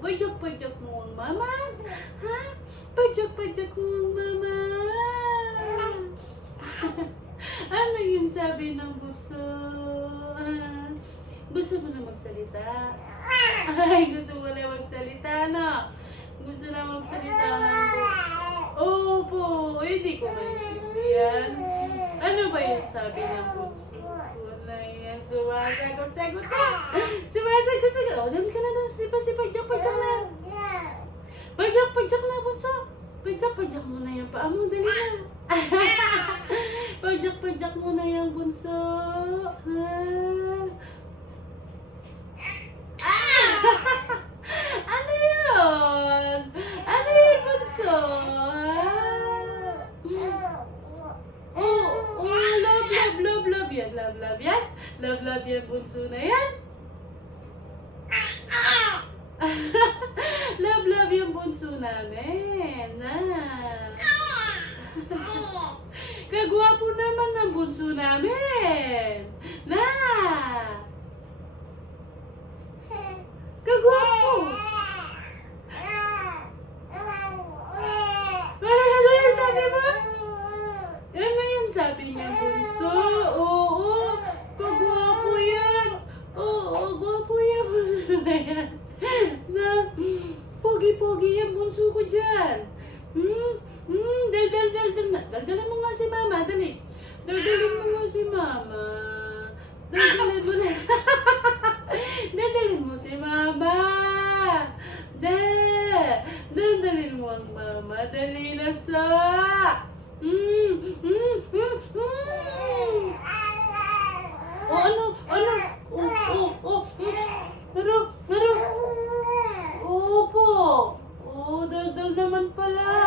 Pajak-pajak mo ang mama. Ha? Pajak-pajak mo ang mama. Ano yun sabi ng bunso? Gusto mo na magsalita? Ay, gusto mo na magsalita, no? Gusto na magsalita ng bunso. Opo, hindi ko maintindihan. Ano ba yung sabi ng bunso? Wala yan. Sumasagot-sagot ka. Sumasagot-sagot. O, dami ka na na. Pajak-pajak na. Pajak-pajak na, bunso. Pajak-pajak mo na yung paa mo. Dali na. Pajak-pajak mo na yung bunso. Ano yun? Ano yun, bunso? Love yan. Love yan. Love yan, bunso na yan. Love yung bunso namin. Kagwapo naman ng bunso namin. Kagwapo. Ano yan sabi mo? Ano yan sabi niya, bunso? Oo. Kagwapo yan. Oo, gwapo yan, bunso na yan. Pogi-pogi yan, bunso ko dyan. Daldalin mo nga si mama, dali. Daldalin mo nga si mama. Daldalin mo na. Daldalin mo si mama. Daldalin mo ang mama. Dali na sa. O ano? Opo. Daldal naman pala.